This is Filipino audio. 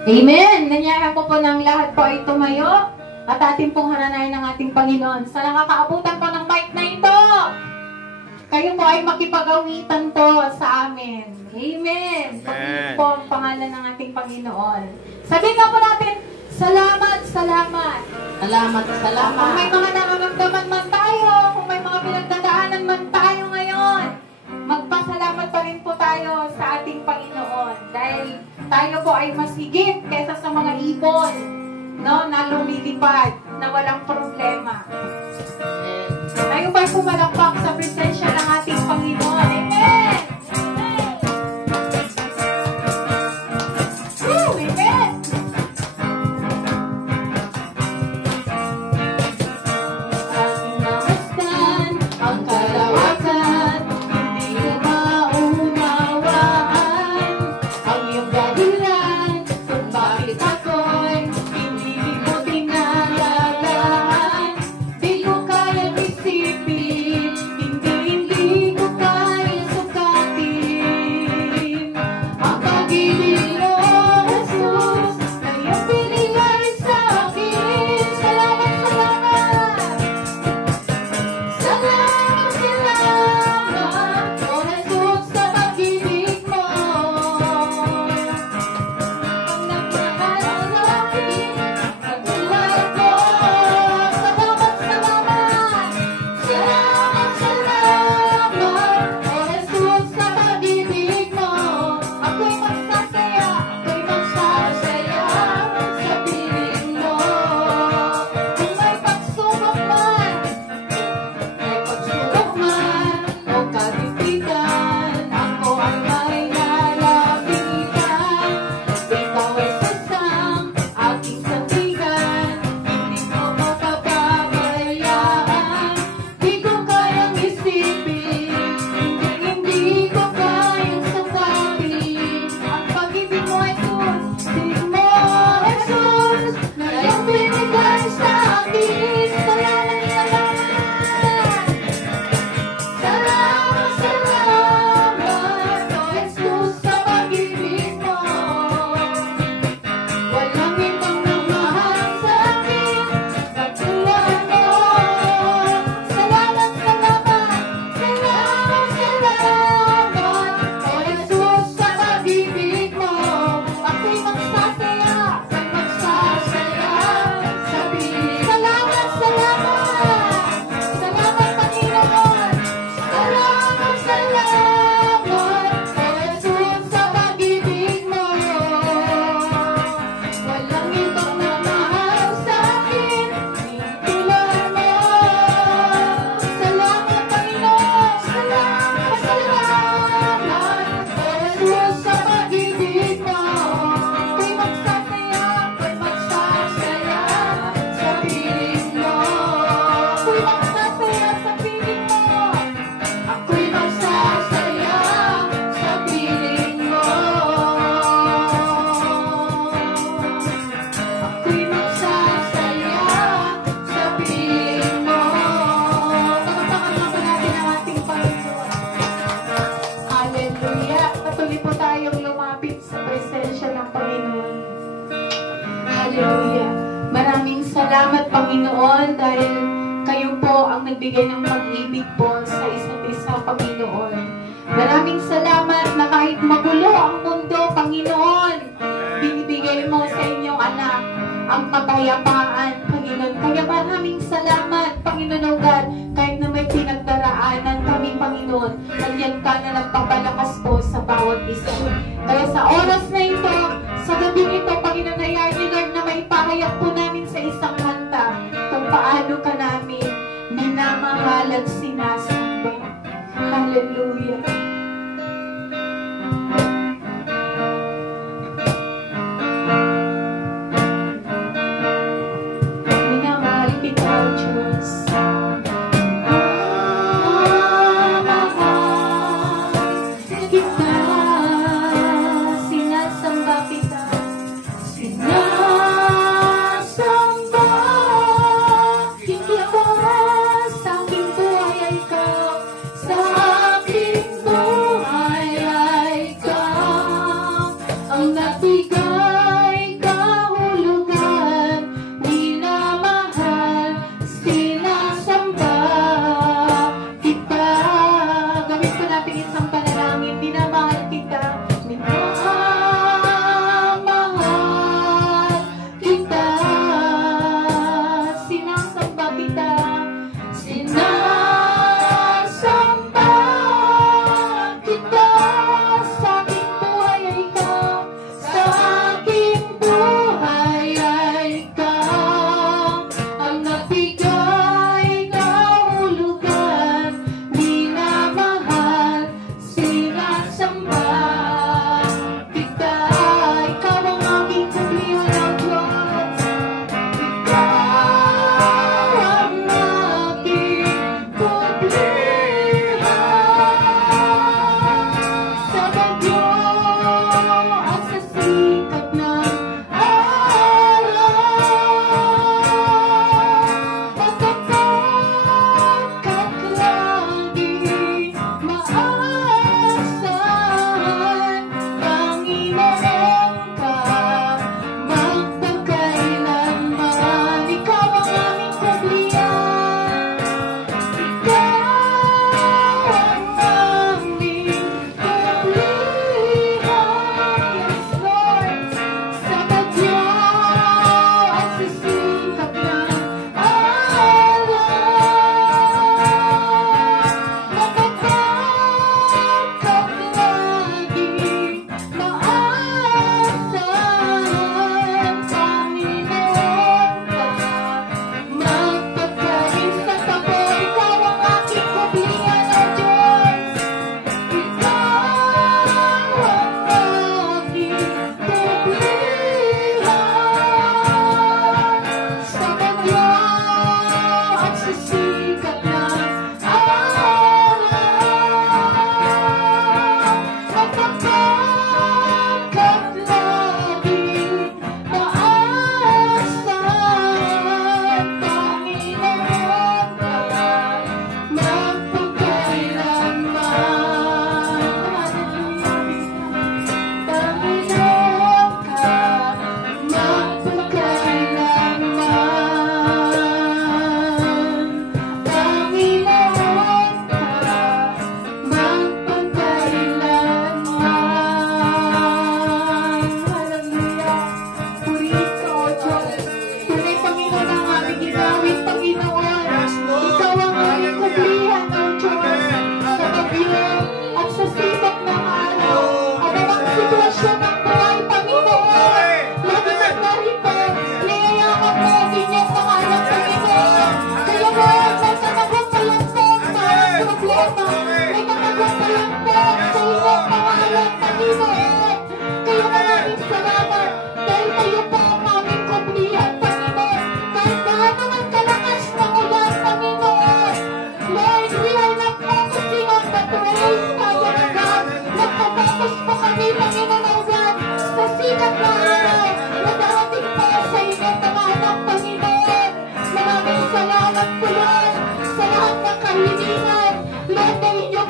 Amen! Nanyayahan ko po ng lahat po ay tumayo at ating pong haranayin ng ating Panginoon. Sa nakakaabutan po ng mic na ito, kayo po ay makipag-awitan to sa amin. Amen! Pagpili po ang pangalan ng ating Panginoon. Sabihin nga po natin, salamat, salamat. Salamat, salamat. Kung may mga nararamdaman man tayo, kung may mga pinagdadaanan man tayo ngayon, magpasalamat pa rin po tayo sa ating Panginoon. Dahil tayo po ay mas higit kaysa sa mga ibon, no, na lumilipad, na walang problema. Tayo ba'y pumalakpak sa presensya ng ating Panginoon? Amen! Woo! Amen! Aking namasdan ang kalawakan, hindi ko maunawaan ang iyong dahilan kung bakit ako'y hindi mo tinalagaan. Di ko kaya isipin, hindi ko kaya sukatin ang pag-ibig mo, Jesus, na iyong binigay sa akin. Salamat, salamat! Salamat, salamat, O Jesus, sa pag-ibig mo. Ang nagmahal sa akin, katulad mo. Salamat, salamat. Salamat, salamat, O Jesus, sa pag-ibig mo. Ako'y magsasaya sa piling mo. Kung may pagsubok man, o kagipitan, ako ay may lalapitan. Ikaw ay sasang aking sandigan, hindi mo mapapabayaan. Di ko kayang isipin, hindi ko kayang sukatin ang pag-ibig mo, Jesus. Pag-ibig mo, Jesus, na iyong binigay sa akin. Salamat, salamat. Salamat, salamat, O Jesus, sa pag-ibig mo. Walang ibang nagmahal sa akin katulad mo. Salamat, salamat, salamat, salamat, O Jesus, sa pag-ibig mo. Ako'y magsasaya sa piling. Salamat, salamat, salamat, Panginoon. Salamat, salamat, O Jesus, sa pag-ibig mo. Walang ibang namahal sa akin tulad mo. Salamat, Panginoon. Salamat, salamat, O Jesus, sa pag-ibig mo. Ako'y magsasaya sa piling mo. Ako'y magsasaya sa piling mo. Ako'y magsasaya sa piling mo. Ako'y magsasaya sa piling mo. Palakpakan naman natin ang ating Panginoon. Hallelujah! Patuloy po tayong lumapit sa presensya ng Panginoon. Hallelujah! Maraming salamat, Panginoon, dahil kayo po ang nagbigay ng pag-ibig po sa isa't isa, Panginoon. Maraming salamat na kahit magulo ang mundo, Panginoon, binibigay mo sa inyong anak ang kapayapaan, Panginoon. Kaya maraming salamat, Panginoon, O God, kahit na may pinagdaraanan kami, Panginoon, nandiyan ka na nagpapalakas po sa bawat isa. Kaya sa oras na ito, sa gabi nito, Panginoon, hayaan niyo, Lord, na maipahayag po namin sa isang kanta kung paano ka namin minamahal at sinasamba. Hallelujah! Minamahal kita, O Diyos. Mahal kita, sinasamba kahilingan, lahat ng inyong